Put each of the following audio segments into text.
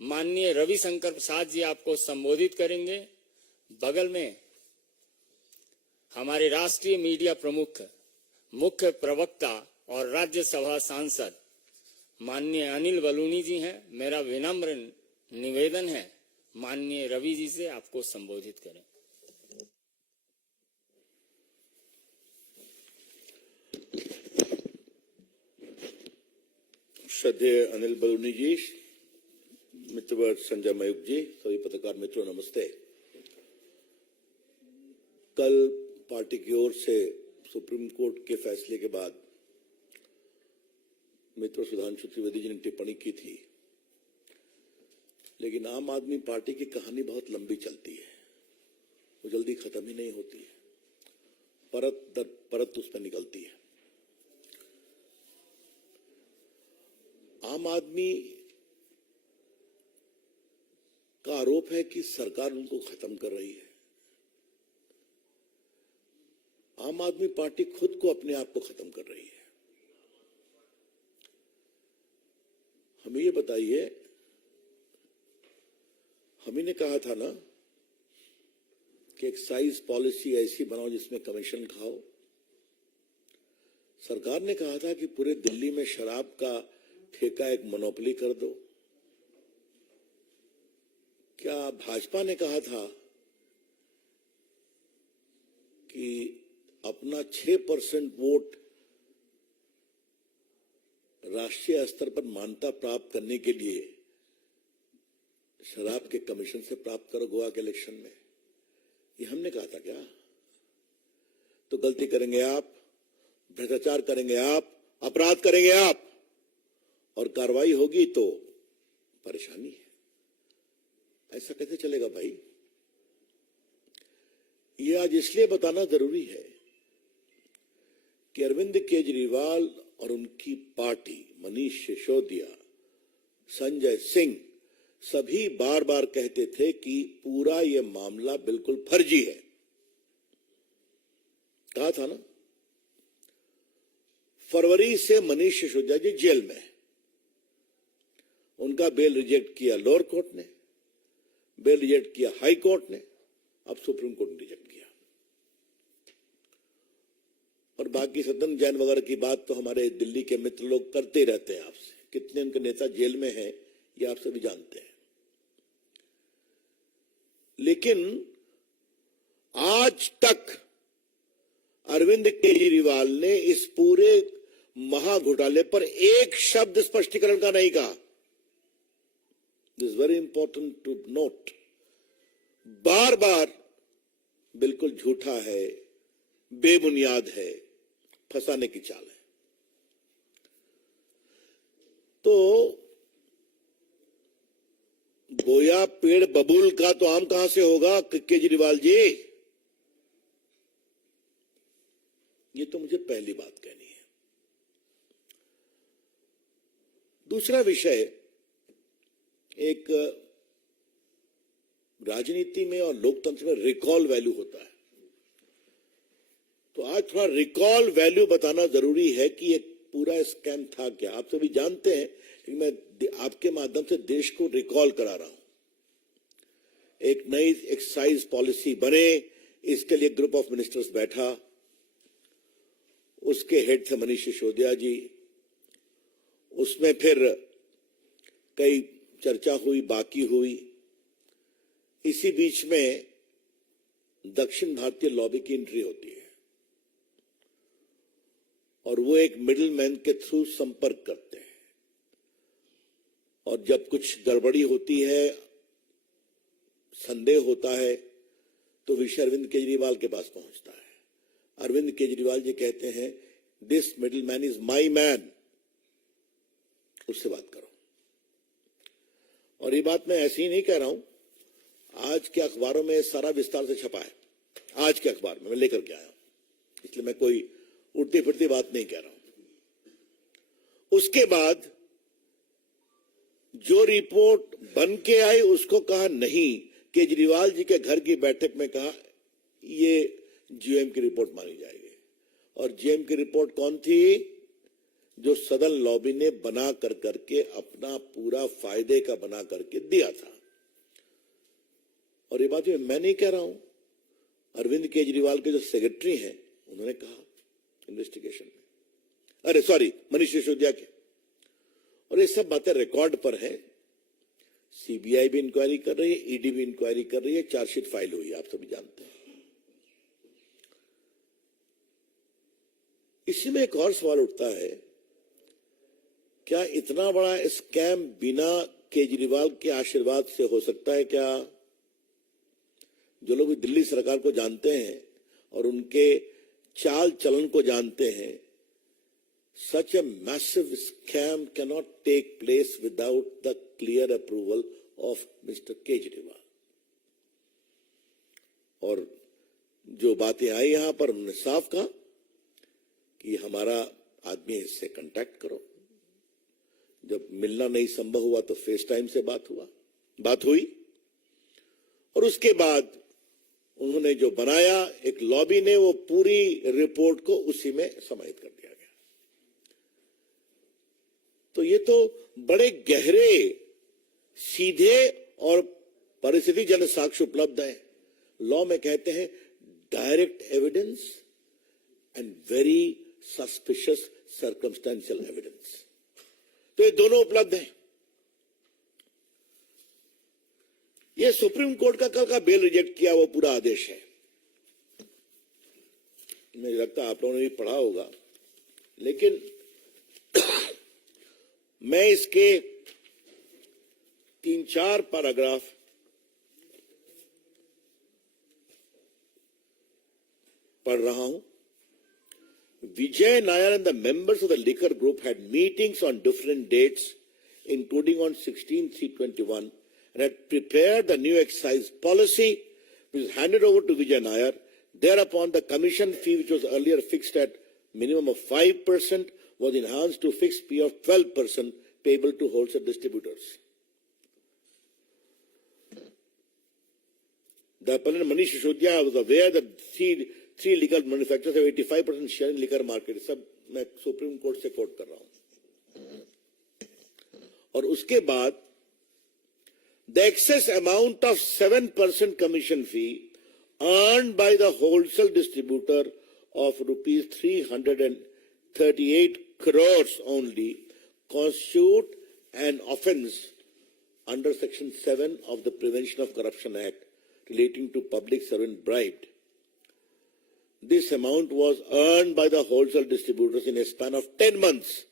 माननीय रविशंकर प्रसाद जी आपको संबोधित करेंगे। बगल में हमारे राष्ट्रीय मीडिया प्रमुख, मुख्य प्रवक्ता और राज्यसभा सांसद माननीय अनिल बलूनी जी हैं। मेरा विनम्र निवेदन है माननीय रवि जी से आपको संबोधित करें। श्रद्धेय अनिल बलूनी जी, मित्रवर संजय मयूख जी, सभी पत्रकार मित्रों नमस्ते। कल पार्टी की ओर से सुप्रीम कोर्ट के फैसले के बाद मित्र सुधांशु त्रिवेदी जी ने टिप्पणी की थी, लेकिन आम आदमी पार्टी की कहानी बहुत लंबी चलती है, वो जल्दी खत्म ही नहीं होती है, परत दर परत उस पर निकलती है। आम आदमी का आरोप है कि सरकार उनको खत्म कर रही है। आम आदमी पार्टी खुद को, अपने आप को खत्म कर रही है। हमें ये बताइए, हम ही ने कहा था ना कि एक्साइज पॉलिसी ऐसी बनाओ जिसमें कमीशन खाओ। सरकार ने कहा था कि पूरे दिल्ली में शराब का ठेका एक मोनोपोली कर दो। क्या भाजपा ने कहा था कि अपना 6% वोट राष्ट्रीय स्तर पर मान्यता प्राप्त करने के लिए शराब के कमीशन से प्राप्त करो गोवा के इलेक्शन में? ये हमने कहा था क्या? तो गलती करेंगे आप, भ्रष्टाचार करेंगे आप, अपराध करेंगे आप, और कार्रवाई होगी तो परेशानी है। ऐसा कैसे चलेगा भाई? ये आज इसलिए बताना जरूरी है कि अरविंद केजरीवाल और उनकी पार्टी, मनीष सिसोदिया, संजय सिंह, सभी बार बार कहते थे कि पूरा ये मामला बिल्कुल फर्जी है। कहा था ना। फरवरी से मनीष सिसोदिया जी जेल में, उनका बेल रिजेक्ट किया लोअर कोर्ट ने, बेल रिजेक्ट किया हाई कोर्ट ने, अब सुप्रीम कोर्ट ने रिजेक्ट किया। और बाकी सदन जैन वगैरह की बात तो हमारे दिल्ली के मित्र लोग करते रहते हैं आपसे। कितने उनके नेता जेल में हैं ये आप सभी जानते हैं। लेकिन आज तक अरविंद केजरीवाल ने इस पूरे महाघोटाले पर एक शब्द स्पष्टीकरण का नहीं कहा। This very important to note. बार बार बिल्कुल झूठा है, बेबुनियाद है, फंसाने की चाल है। तो गोया पेड़ बबूल का तो आम कहां से होगा केजरीवाल जी? ये तो मुझे पहली बात कहनी है। दूसरा विषय, एक राजनीति में और लोकतंत्र में रिकॉल वैल्यू होता है। तो आज थोड़ा रिकॉल वैल्यू बताना जरूरी है कि ये पूरा स्कैम था क्या। आप सभी जानते हैं, लेकिन मैं आपके माध्यम से देश को रिकॉल करा रहा हूं। एक नई एक्साइज पॉलिसी बने, इसके लिए ग्रुप ऑफ मिनिस्टर्स बैठा, उसके हेड थे मनीष सिसोदिया जी। उसमें फिर कई चर्चा हुई, बाकी हुई। इसी बीच में दक्षिण भारतीय लॉबी की एंट्री होती है और वो एक मिडिल मैन के थ्रू संपर्क करते हैं, और जब कुछ गड़बड़ी होती है, संदेह होता है, तो विषय अरविंद केजरीवाल के पास पहुंचता है। अरविंद केजरीवाल जी कहते हैं, this middle man is my man, उससे बात करो। और ये बात मैं ऐसे ही नहीं कह रहा हूं, आज के अखबारों में सारा विस्तार से छपा है। आज के अखबार में मैं लेकर के आया हूं, इसलिए मैं कोई उल्टी फिरती बात नहीं कह रहा हूं। उसके बाद जो रिपोर्ट बन के आई उसको कहा नहीं, केजरीवाल जी के घर की बैठक में कहा ये जीएम की रिपोर्ट मानी जाएगी। और जीएम की रिपोर्ट कौन थी? जो सदन लॉबी ने बना कर करके अपना पूरा फायदे का बना करके दिया था। और ये बात मैं नहीं कह रहा हूं, अरविंद केजरीवाल के जो सेक्रेटरी हैं उन्होंने कहा इन्वेस्टिगेशन में, अरे सॉरी मनीष सिसोदिया के, और ये सब बातें रिकॉर्ड पर है। सीबीआई भी इंक्वायरी कर रही है, ईडी भी इंक्वायरी कर रही है, चार्जशीट फाइल हुई है, आप सभी जानते हैं। इसी में एक और सवाल उठता है, क्या इतना बड़ा स्कैम बिना केजरीवाल के आशीर्वाद से हो सकता है क्या? जो लोग भी दिल्ली सरकार को जानते हैं और उनके चाल चलन को जानते हैं, such a massive scam cannot take place without the clear approval of Mr. Kejriwal. और जो बातें आई यहां पर उन्होंने साफ कहा कि हमारा आदमी है, इससे कांटेक्ट करो। जब मिलना नहीं संभव हुआ तो फेस टाइम से बात हुई, और उसके बाद उन्होंने जो बनाया एक लॉबी ने, वो पूरी रिपोर्ट को उसी में समाहित कर दिया गया। तो ये तो बड़े गहरे, सीधे और परिस्थिति जन साक्ष्य उपलब्ध है। लॉ में कहते हैं direct evidence and very suspicious circumstantial evidence, तो ये दोनों उपलब्ध हैं। ये सुप्रीम कोर्ट का कल का बेल रिजेक्ट किया वो पूरा आदेश है। मुझे लगता है आप लोगों ने भी पढ़ा होगा, लेकिन मैं इसके 3-4 पैराग्राफ पढ़ रहा हूं। Vijay Nair and the members of the liquor group had meetings on different dates, including on 16/3/21, and had prepared the new excise policy, which was handed over to Vijay Nair. Thereupon, the commission fee, which was earlier fixed at minimum of 5%, was enhanced to fixed fee of 12% payable to wholesale distributors. The appellant Manish Sisodia was aware that three legal manufacturers have 85% share in liquor market. सब मैं supreme court से coat कर रहा हूं। और उसके बाद the excess amount of 7% commission fee earned by the wholesale distributor of rupees 338 crores only constitute an offence under section 7 of the Prevention of Corruption Act relating to public servant bribed. This amount was earned by the wholesale distributors in a span of 10 months.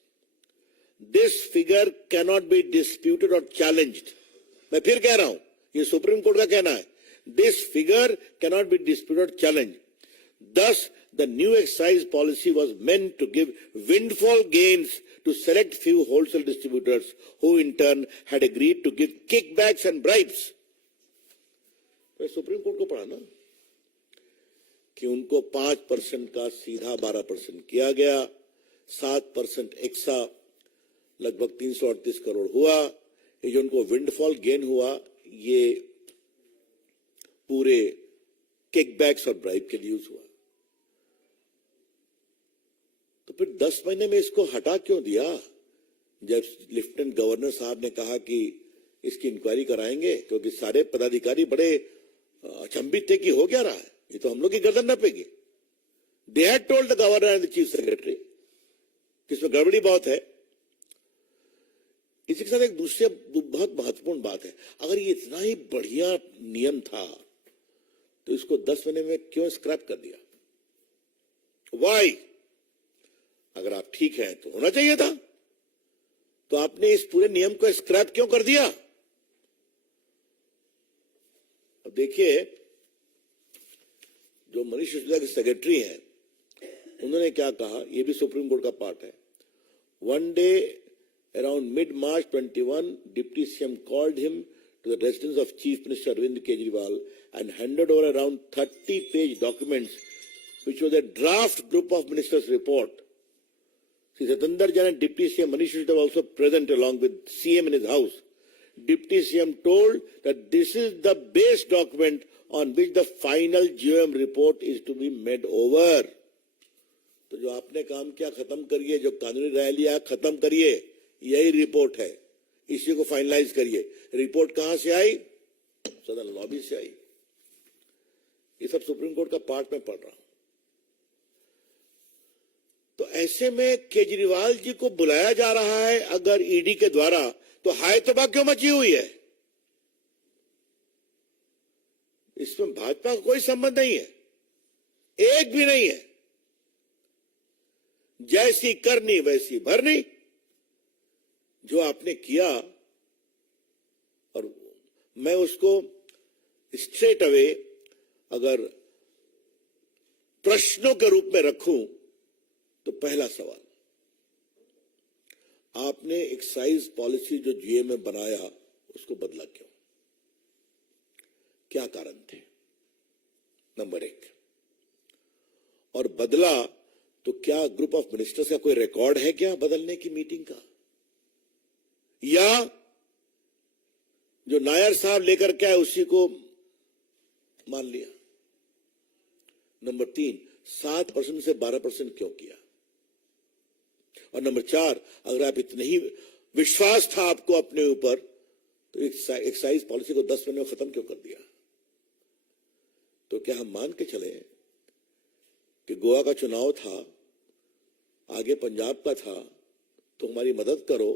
This figure cannot be disputed or challenged. मैं फिर कह रहा हूं, ये supreme court का कहना है। This figure cannot be disputed or challenged. Thus, the new excise policy was meant to give windfall gains to select few wholesale distributors who in turn had agreed to give kickbacks and bribes. तो supreme court को पढ़ा ना कि उनको 5% का सीधा 12% किया गया, 7% एक्सा लगभग 338 करोड़ हुआ। ये जो उनको विंडफॉल गेन हुआ, ये पूरे किकबैक्स और ब्राइब के लिए यूज हुआ। तो फिर 10 महीने में इसको हटा क्यों दिया? जब लेफ्टिनेंट गवर्नर साहब ने कहा कि इसकी इंक्वायरी कराएंगे, क्योंकि सारे पदाधिकारी बड़े अचंभित थे कि हो क्या रहा है, ये तो हम लोग की गर्दन नपेगी। They had told the governor and the chief secretary कि इसमें गड़बड़ी बहुत है। इसी के साथ एक दूसरी बहुत महत्वपूर्ण बात है, अगर ये इतना ही बढ़िया नियम था तो इसको 10 महीने में क्यों स्क्रैप कर दिया? वाई? अगर आप ठीक हैं तो होना चाहिए था, तो आपने इस पूरे नियम को स्क्रैप क्यों कर दिया? अब देखिए, जो मनीष सिसोदिया के सेक्रेटरी हैं, उन्होंने क्या कहा, यह भी सुप्रीम कोर्ट का पार्ट है। One day around mid-March 21, Deputy CM called him to the residence of Chief Minister Arvind Kejriwal and handed over around 30-page documents, which was a draft group of ministers' report. Sri Satendra Jain and Deputy CM Manish Sisodia were also present along with CM in his house. Deputy CM told that this is the base document on which the final GOM report is to be made over. तो जो आपने काम किया खत्म करिए, जो कानूनी राय लिया खत्म करिए, यही रिपोर्ट है, इसी को फाइनलाइज करिए। रिपोर्ट कहां से आई? सदन लॉबी से आई। ये सब सुप्रीम कोर्ट का पार्ट में पढ़ रहा हूं। तो ऐसे में केजरीवाल जी को बुलाया जा रहा है अगर ईडी के द्वारा, तो हाय तबाह क्यों मची हुई है? इसमें भाजपा का कोई संबंध नहीं है, एक भी नहीं है। जैसी करनी वैसी भरनी। जो आपने किया, और मैं उसको स्ट्रेट अवे अगर प्रश्नों के रूप में रखूं, तो पहला सवाल, आपने एक्साइज पॉलिसी जो जीए में बनाया उसको बदला क्यों? क्या कारण थे? नंबर एक। और बदला तो क्या ग्रुप ऑफ मिनिस्टर्स का कोई रिकॉर्ड है क्या बदलने की मीटिंग का? या जो नायर साहब लेकर के आए उसी को मान लिया? नंबर तीन, 7% से 12% क्यों किया? और नंबर चार, अगर आप इतने ही विश्वास था आपको अपने ऊपर, तो एक्साइज पॉलिसी को 10 महीने में खत्म क्यों कर दिया? तो क्या हम मान के चले कि गोवा का चुनाव था, आगे पंजाब का था, तो हमारी मदद करो,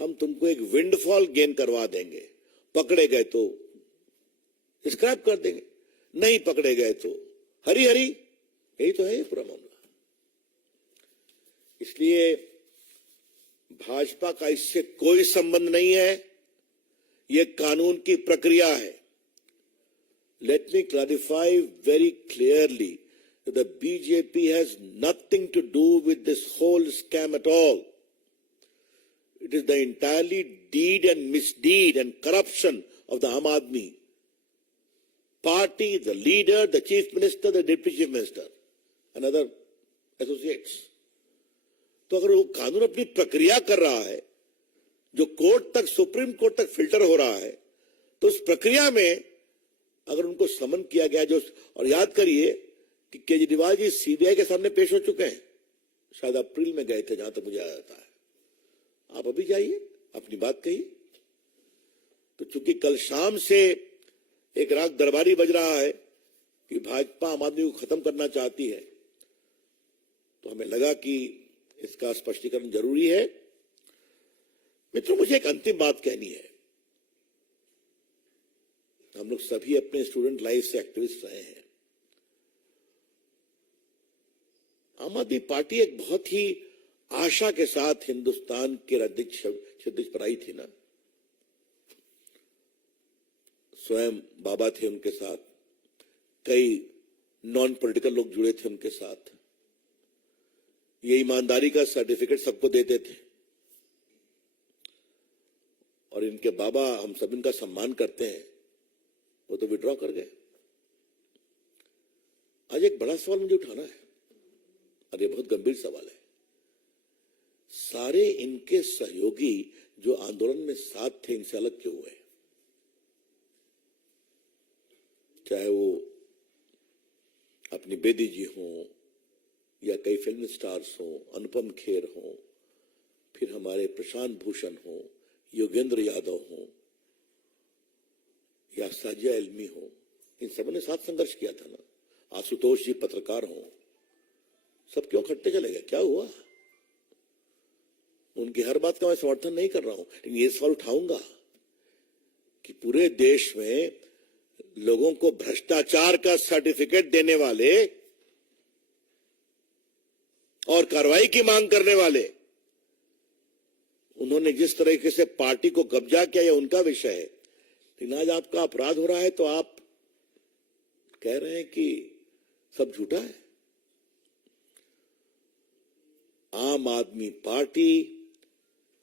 हम तुमको एक विंडफॉल गेन करवा देंगे, पकड़े गए तो स्क्रैप कर देंगे, नहीं पकड़े गए तो हरी हरी। यही तो है ये पूरा मामला। इसलिए भाजपा का इससे कोई संबंध नहीं है, यह कानून की प्रक्रिया है। Let me clarify very clearly that the BJP has nothing to do with this whole scam at all. It is the entirely deed and misdeed and corruption of the Aam Aadmi party, the leader, the chief minister, the deputy chief minister and other associates. तो अगर वो कानून अपनी प्रक्रिया कर रहा है, जो कोर्ट तक, सुप्रीम कोर्ट तक फिल्टर हो रहा है, तो उस प्रक्रिया में अगर उनको समन किया गया, जो, और याद करिए कि केजरीवाल जी सीबीआई के सामने पेश हो चुके हैं, शायद अप्रैल में गए थे जहां तक मुझे आता है। आप अभी जाइए, अपनी बात कहिए। तो चूंकि कल शाम से एक राग दरबारी बज रहा है कि भाजपा आम आदमी को खत्म करना चाहती है, तो हमें लगा कि इसका स्पष्टीकरण जरूरी है। मित्रों, मुझे एक अंतिम बात कहनी है। हम लोग सभी अपने स्टूडेंट लाइफ से एक्टिविस्ट रहे हैं। आम आदमी पार्टी एक बहुत ही आशा के साथ हिंदुस्तान के राज्याध्यक्ष पर आई थी ना। स्वयं बाबा थे उनके साथ, कई नॉन पॉलिटिकल लोग जुड़े थे उनके साथ। ये ईमानदारी का सर्टिफिकेट सबको देते थे, और इनके बाबा, हम सब इनका सम्मान करते हैं, वो तो विड्रॉ कर गए। आज एक बड़ा सवाल मुझे उठाना है, और ये बहुत गंभीर सवाल है। सारे इनके सहयोगी जो आंदोलन में साथ थे, इनसे अलग क्यों हुए? चाहे वो अपनी बेदी जी हों, या कई फिल्म स्टार्स हों, अनुपम खेर हों, फिर हमारे प्रशांत भूषण हों, योगेंद्र यादव हों, या साजिया इल्मी हो, इन सबों ने साथ संघर्ष किया था ना। आशुतोष जी पत्रकार हों, सब क्यों खट्टे चले गए? क्या हुआ? उनकी हर बात का मैं समर्थन नहीं कर रहा हूं, लेकिन ये सवाल उठाऊंगा कि पूरे देश में लोगों को भ्रष्टाचार का सर्टिफिकेट देने वाले और कार्रवाई की मांग करने वाले, उन्होंने जिस तरीके से पार्टी को कब्जा किया, यह उनका विषय है। लेकिन आज आपका अपराध हो रहा है तो आप कह रहे हैं कि सब झूठा है। आम आदमी party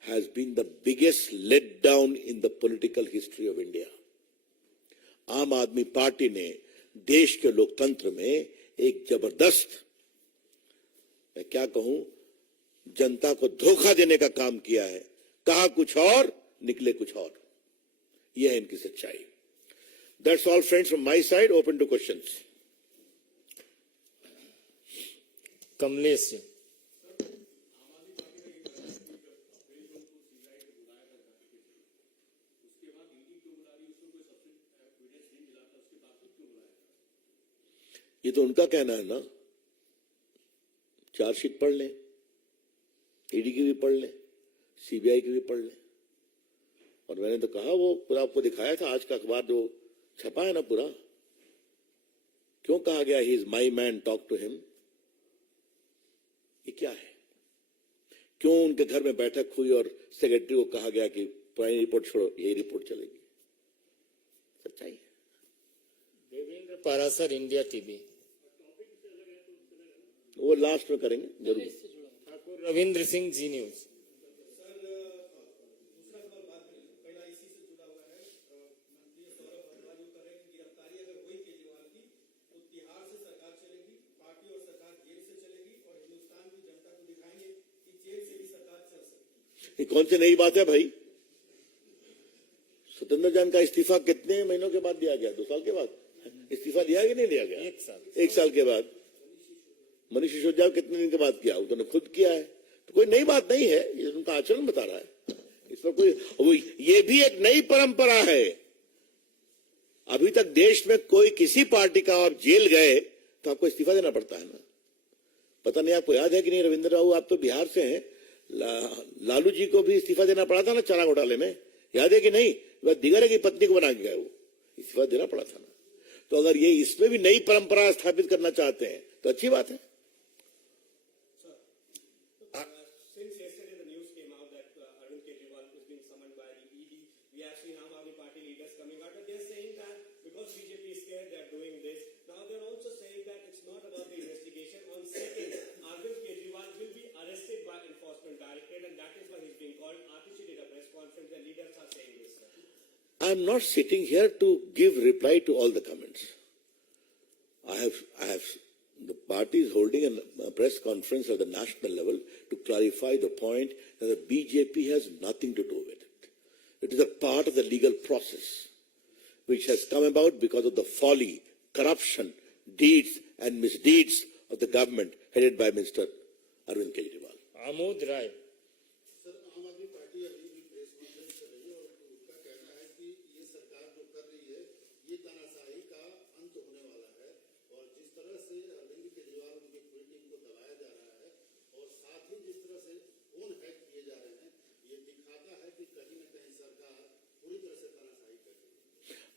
has been the biggest letdown in the political history of India. आम आदमी पार्टी ने देश के लोकतंत्र में एक जबरदस्त, मैं क्या कहूं, जनता को धोखा देने का काम किया है। कहा कुछ और, निकले कुछ और। यह है इनकी सच्चाई। That's all, friends, from my side. Open to questions. Kamlesh ji. ये तो उनका कहना है ना, चार्जशीट पढ़ लें, ईडी की भी पढ़ लें, सीबीआई की भी पढ़ लें। और मैंने तो कहा, वो पूरा आपको दिखाया था आज का अखबार जो छपा है ना पूरा, क्यों कहा गया he is my man, talk to him. ये क्या है? क्यों उनके घर में बैठक हुई और सेक्रेटरी को कहा गया कि पुरानी रिपोर्ट छोड़ो, यही रिपोर्ट चलेगी? सच्चाई है। Devendra Parashar, India TV. वो लास्ट में करेंगे जरूर। ठाकुर रविंद्र सिंह, जी न्यूज। ये कौन सी नई बात है भाई? सत्येंद्र जैन का इस्तीफा कितने महीनों के बाद दिया गया? 2 साल के बाद इस्तीफा दिया कि नहीं दिया गया? 1 साल के बाद। मनीष सिसोदिया कितने दिन के बाद किया? उन्होंने खुद किया है, तो कोई नई बात नहीं है, ये उनका आचरण बता रहा है। इसमें कोई ये भी एक नई परंपरा है। अभी तक देश में कोई किसी पार्टी का आप जेल गए तो आपको इस्तीफा देना पड़ता है ना। पता नहीं आपको याद है कि नहीं, रविंद्र राव, आप तो बिहार से हैं, लालू जी को भी इस्तीफा देना पड़ा था ना चारा घोटाले में, याद है कि नहीं? वह दिगरे की पत्नी को बना के गए, वो इस्तीफा देना पड़ा था ना। तो अगर ये इसमें भी नई परंपरा स्थापित करना चाहते हैं तो अच्छी बात है। I am not sitting here to give reply to all the comments. The party is holding a press conference at the national level to clarify the point that the BJP has nothing to do with it. It is a part of the legal process which has come about because of the folly, corruption, deeds and misdeeds of the government headed by Mr. Arvind Kejriwal. Amod राय।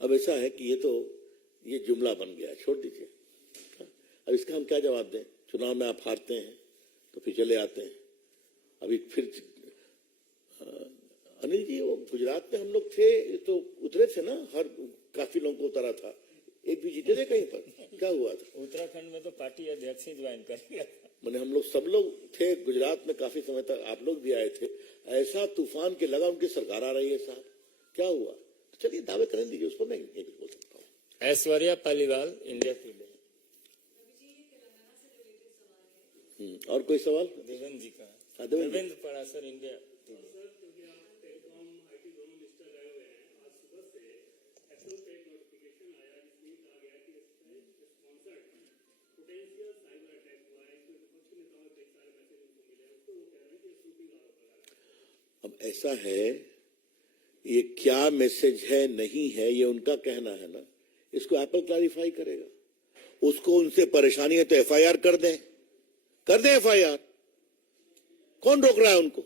अब ऐसा है कि ये जुमला बन गया, छोड़ दीजिए। अब इसका हम क्या जवाब दें? चुनाव में आप हारते हैं तो फिर चले आते हैं। अभी फिर अनिल जी, वो गुजरात में हम लोग थे तो उतरे थे ना, हर काफी लोगों को उतारा था, एक भी जीते थे कहीं पर? क्या हुआ था? उत्तराखंड में तो पार्टी अध्यक्ष ही ज्वाइन कर लिया। मैंने हम लोग सब लोग थे गुजरात में काफी समय तक, आप लोग भी आए थे। ऐसा तूफान के लगा उनकी सरकार आ रही है साहब, क्या हुआ? तो चलिए दावे करने दीजिए, उसको मैं कुछ बोल सकता हूँ। Aishwarya Paliwal, India today. और कोई सवाल? देवेंद्र जी का। Devendra Devendra Parashar, India Today. अब ऐसा है, ये क्या मैसेज है नहीं है ये उनका कहना है ना, इसको एप्पल क्लैरिफाई करेगा। उसको उनसे परेशानी है तो एफआईआर कर दें एफआईआर, कौन रोक रहा है उनको?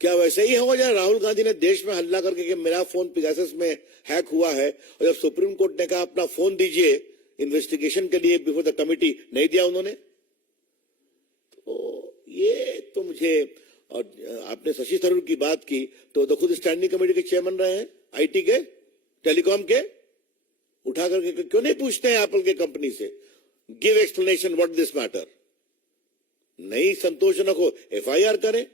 क्या वैसे ही हो जाए? राहुल गांधी ने देश में हल्ला करके कि मेरा फोन पेगासस में हैक हुआ है, और जब सुप्रीम कोर्ट ने कहा अपना फोन दीजिए इन्वेस्टिगेशन के लिए बिफोर द कमिटी, नहीं दिया उन्होंने। तो ये तो मुझे, और आपने शशि थरूर की बात की तो खुद स्टैंडिंग कमेटी के चेयरमैन रहे हैं, आईटी के, टेलीकॉम के, उठा करके क्यों नहीं पूछते हैं एप्पल के कंपनी से, give explanation what this matter? नहीं संतोषजनक हो एफआईआर करें।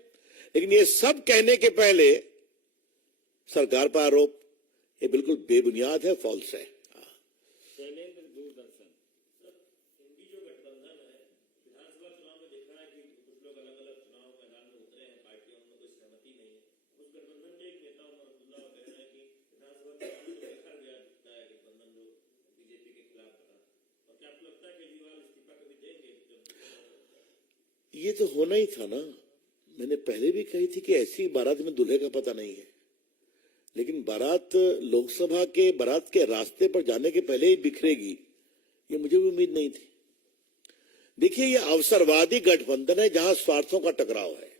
लेकिन ये सब कहने के पहले सरकार पर आरोप, ये बिल्कुल बेबुनियाद है, फॉल्स है। ये तो होना ही था ना। मैंने पहले भी कही थी कि ऐसी बारात में दूल्हे का पता नहीं है, लेकिन बारात लोकसभा के बारात के रास्ते पर जाने के पहले ही बिखरेगी, ये मुझे भी उम्मीद नहीं थी। देखिए, ये अवसरवादी गठबंधन है जहां स्वार्थों का टकराव है,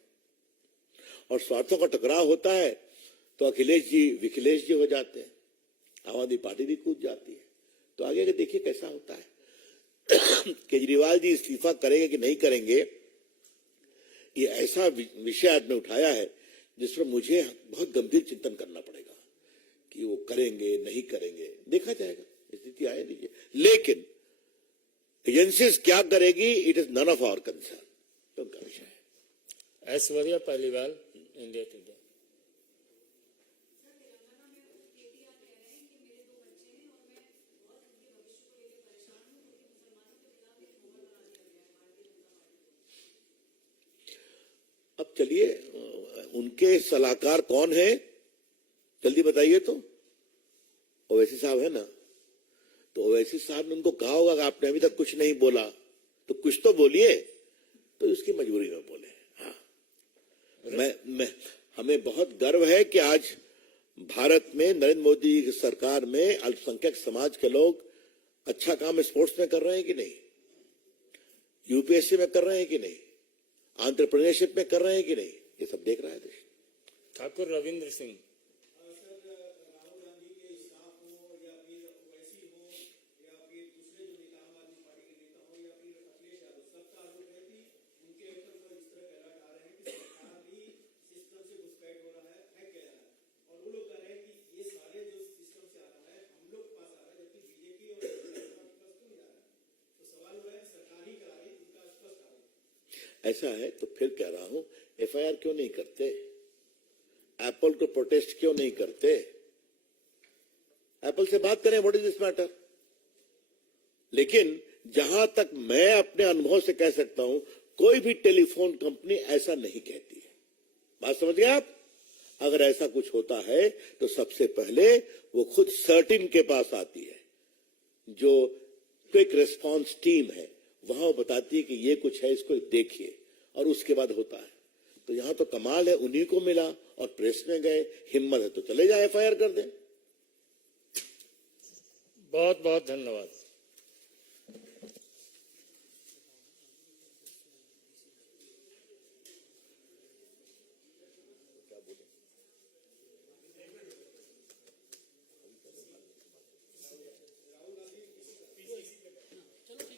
और स्वार्थों का टकराव होता है तो अखिलेश जी विखिलेश जी हो जाते हैं, आम आदमी पार्टी भी कूद जाती है। तो आगे के देखिए कैसा होता है। केजरीवाल जी इस्तीफा करेंगे कि नहीं करेंगे, ये ऐसा विषय आज में उठाया है जिस पर मुझे बहुत गंभीर चिंतन करना पड़ेगा कि वो करेंगे नहीं करेंगे, देखा जाएगा, स्थिति आए दीजिए। लेकिन एजेंसीज क्या करेगी, it is none of our concern, तो उनका विषय है। Aishwarya Paliwal, India Today. अब चलिए, उनके सलाहकार कौन है जल्दी बताइए। तो ओवैसी साहब है ना, तो ओवैसी साहब ने उनको कहा होगा कि आपने अभी तक कुछ नहीं बोला, तो कुछ तो बोलिए, तो उसकी मजबूरी में बोले। हाँ, हमें बहुत गर्व है कि आज भारत में नरेंद्र मोदी की सरकार में अल्पसंख्यक समाज के लोग अच्छा काम स्पोर्ट्स में कर रहे हैं कि नहीं, यूपीएससी में कर रहे हैं कि नहीं, एंटरप्रेन्योरशिप में कर रहे हैं कि नहीं, ये सब देख रहा है देश। ठाकुर रविंद्र सिंह। ऐसा है तो फिर कह रहा हूं, एफआईआर क्यों नहीं करते, एप्पल को प्रोटेस्ट क्यों नहीं करते, एप्पल से बात करें, व्हाट इज दिस मैटर। लेकिन जहां तक मैं अपने अनुभव से कह सकता हूं, कोई भी टेलीफोन कंपनी ऐसा नहीं कहती है। बात समझ गए आप। अगर ऐसा कुछ होता है तो सबसे पहले वो खुद सर्टिन के पास आती है, जो क्विक रिस्पांस टीम है, वहां वो बताती है कि ये कुछ है, इसको देखिए, और उसके बाद होता है। तो यहां तो कमाल है, उन्हीं को मिला और प्रेस में गए, हिम्मत है तो चले जाए एफआईआर कर दें। बहुत बहुत धन्यवाद।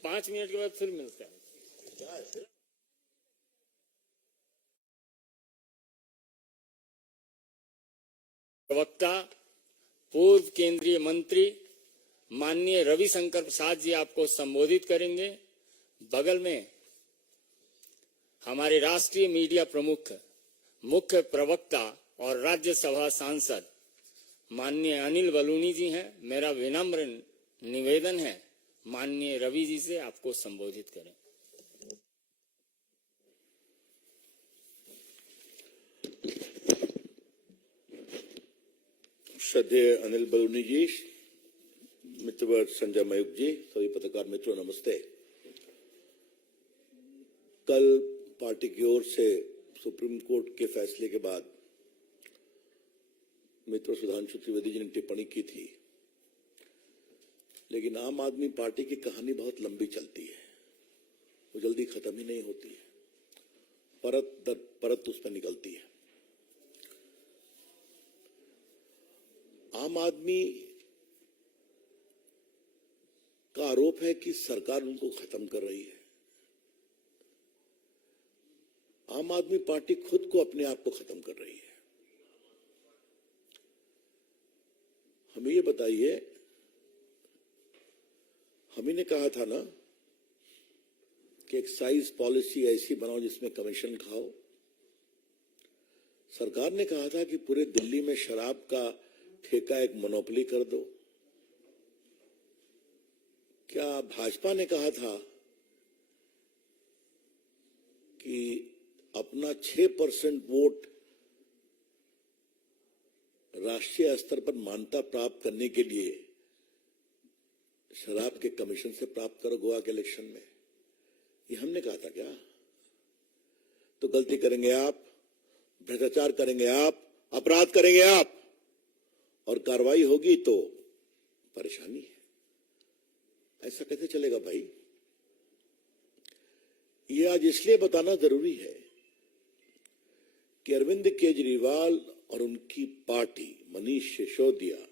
पांच मिनट के बाद फिर मिलते हैं। प्रवक्ता पूर्व केंद्रीय मंत्री माननीय रविशंकर प्रसाद जी आपको संबोधित करेंगे। बगल में हमारे राष्ट्रीय मीडिया प्रमुख, मुख्य प्रवक्ता और राज्यसभा सांसद माननीय अनिल बलूनी जी हैं। मेरा विनम्र निवेदन है माननीय रवि जी से आपको संबोधित करें। श्रद्धेय अनिल बलूनी जी, मित्रवर्ग संजय मयूख जी, सभी पत्रकार मित्रों नमस्ते। कल पार्टी की ओर से सुप्रीम कोर्ट के फैसले के बाद मित्र सुधांशु त्रिवेदी जी ने टिप्पणी की थी, लेकिन आम आदमी पार्टी की कहानी बहुत लंबी चलती है, वो जल्दी खत्म ही नहीं होती है, परत दर परत उस पर निकलती है। आम आदमी का आरोप है कि सरकार उनको खत्म कर रही है। आम आदमी पार्टी खुद को अपने आप को खत्म कर रही है। हमें ये बताइए, हम ही ने कहा था ना कि एक्साइज पॉलिसी ऐसी बनाओ जिसमें कमीशन खाओ। सरकार ने कहा था कि पूरे दिल्ली में शराब का ठेका एक मोनोपोली कर दो। क्या भाजपा ने कहा था कि अपना 6% वोट राष्ट्रीय स्तर पर मान्यता प्राप्त करने के लिए शराब के कमीशन से प्राप्त करो गोवा के इलेक्शन में? ये हमने कहा था क्या? तो गलती करेंगे आप, भ्रष्टाचार करेंगे आप, अपराध करेंगे आप, और कार्रवाई होगी तो परेशानी है। ऐसा कैसे चलेगा भाई? ये आज इसलिए बताना जरूरी है कि अरविंद केजरीवाल और उनकी पार्टी, मनीष सिसोदिया,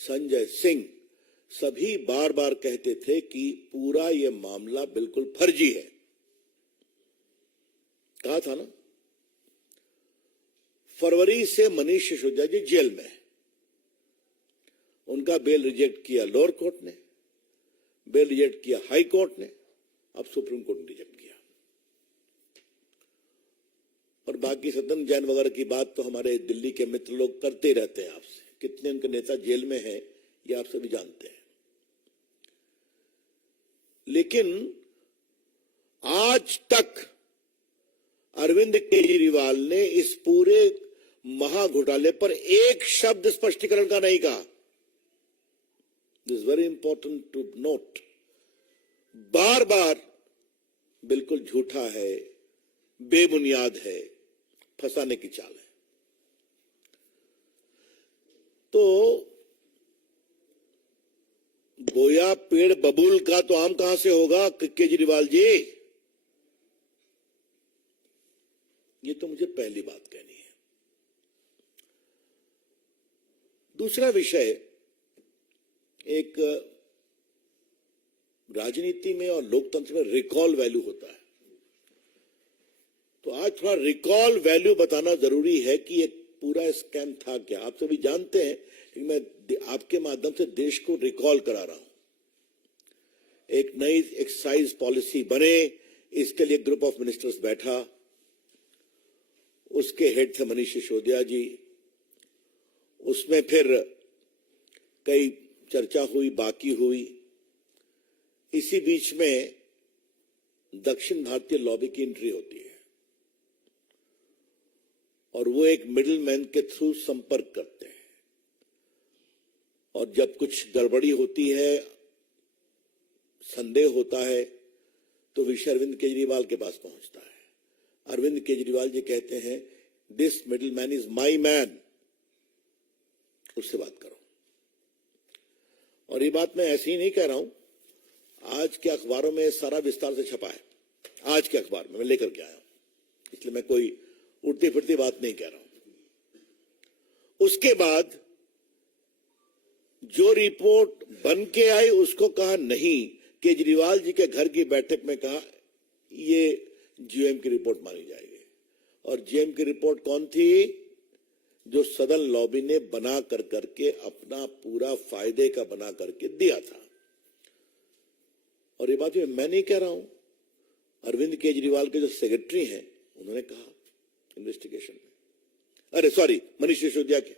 संजय सिंह, सभी बार बार कहते थे कि पूरा ये मामला बिल्कुल फर्जी है। कहा था ना, फरवरी से मनीष सिसोदिया जी जेल में है। उनका बेल रिजेक्ट किया लोअर कोर्ट ने, बेल रिजेक्ट किया हाई कोर्ट ने, अब सुप्रीम कोर्ट ने रिजेक्ट किया। और बाकी सदन जैन वगैरह की बात तो हमारे दिल्ली के मित्र लोग करते रहते हैं आपसे, कितने उनके नेता जेल में हैं ये आप सभी जानते हैं। लेकिन आज तक अरविंद केजरीवाल ने इस पूरे महाघोटाले पर एक शब्द स्पष्टीकरण का नहीं कहा। This is very important to note. बार बार बिल्कुल झूठा है, बेबुनियाद है, फंसाने की चाल है। तो बोया पेड़ बबूल का तो आम कहां से होगा केजरीवाल जी? ये तो मुझे पहली बात कहनी है। दूसरा विषय, एक राजनीति में और लोकतंत्र में रिकॉल वैल्यू होता है। तो आज थोड़ा रिकॉल वैल्यू बताना जरूरी है कि ये पूरा स्कैम था क्या। आप सभी जानते हैं, लेकिन मैं आपके माध्यम से देश को रिकॉल करा रहा हूं। एक नई एक्साइज पॉलिसी बने, इसके लिए ग्रुप ऑफ मिनिस्टर्स बैठा, उसके हेड थे मनीष सिसोदिया जी। उसमें फिर कई चर्चा हुई, बाकी हुई। इसी बीच में दक्षिण भारतीय लॉबी की एंट्री होती है और वो एक मिडिल मैन के थ्रू संपर्क करते हैं, और जब कुछ गड़बड़ी होती है, संदेह होता है, तो विषय अरविंद केजरीवाल के पास पहुंचता है। अरविंद केजरीवाल जी कहते हैं, this middle man is my man, उससे बात करो। और ये बात मैं ऐसे ही नहीं कह रहा हूं, आज के अखबारों में सारा विस्तार से छपा है। आज के अखबार में मैं लेकर के आया हूं, इसलिए मैं कोई उड़ती फिरती बात नहीं कह रहा हूं। उसके बाद जो रिपोर्ट बन के आई उसको कहा नहीं, केजरीवाल जी के घर की बैठक में कहा ये जीएम की रिपोर्ट मानी जाएगी। और जीएम की रिपोर्ट कौन थी? जो सदन लॉबी ने बना कर करके अपना पूरा फायदे का बना करके दिया था। और ये बात मैं नहीं कह रहा हूं, अरविंद केजरीवाल के जो सेक्रेटरी हैं उन्होंने कहा इन्वेस्टिगेशन में, अरे सॉरी, मनीष सिसोदिया के।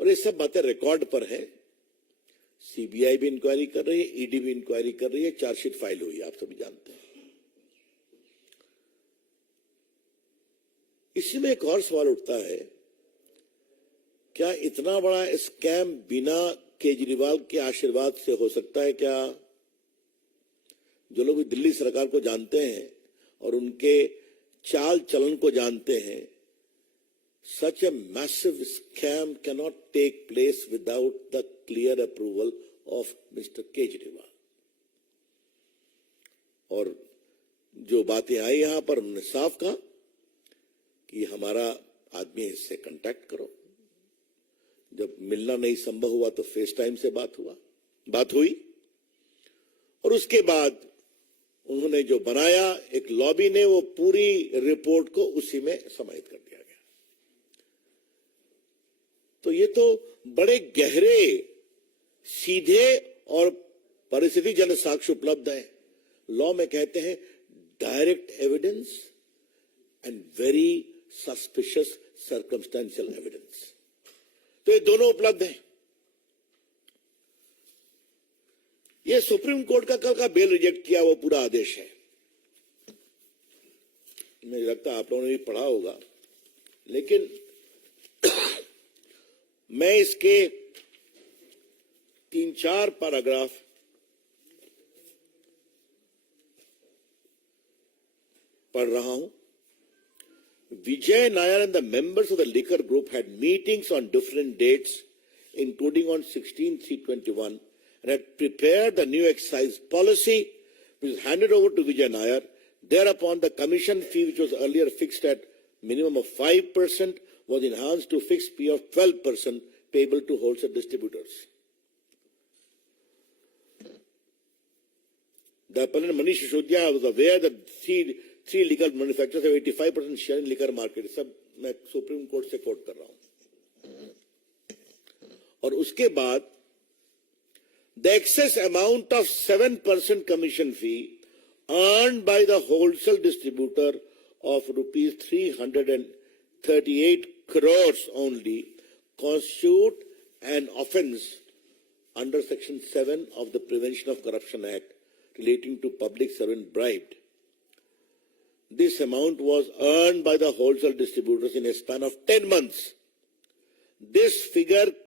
और ये सब बातें रिकॉर्ड पर है। सीबीआई भी इंक्वायरी कर रही है, ईडी भी इंक्वायरी कर रही है, चार्जशीट फाइल हुई है, आप सभी जानते हैं। इसी में एक और सवाल उठता है, क्या इतना बड़ा स्कैम बिना केजरीवाल के आशीर्वाद से हो सकता है क्या? जो लोग दिल्ली सरकार को जानते हैं और उनके चाल चलन को जानते हैं, such a massive scam cannot take place without the clear approval of Mr. Kejriwal. और जो बातें आई यहां पर, उन्होंने साफ कहा कि हमारा आदमी इससे कांटेक्ट करो। जब मिलना नहीं संभव हुआ तो फेस टाइम से बात हुई। और उसके बाद उन्होंने जो बनाया, एक लॉबी ने वो पूरी रिपोर्ट को उसी में समाहित कर दिया गया। तो ये तो बड़े गहरे, सीधे और परिस्थिति जन साक्ष्य उपलब्ध है। लॉ में कहते हैं direct evidence and very suspicious circumstantial evidence. तो ये दोनों उपलब्ध हैं। ये सुप्रीम कोर्ट का कल का बेल रिजेक्ट किया वो पूरा आदेश है। मुझे लगता है आप लोगों ने भी पढ़ा होगा, लेकिन मैं इसके 3-4 पैराग्राफ पढ़ रहा हूं Vijay Nair and the members of the liquor group had meetings on different dates, including on 16/3/21, and had prepared the new excise policy, which was handed over to Vijay Nair. Thereupon, the commission fee, which was earlier fixed at minimum of 5%, was enhanced to fixed fee of 12% payable to wholesale distributors. The appellant Manish Sisodiya was aware that three legal manufacturers have 85% share in liquor market. सब मैं supreme court से coat कर रहा हूं. और उसके बाद the excess amount of 7% commission fee earned by the wholesale distributor of rupees 338 crores only constitute an offence under Section 7 of the Prevention of Corruption Act relating to public servant bribed. This amount was earned by the wholesale distributors in a span of 10 months. This figure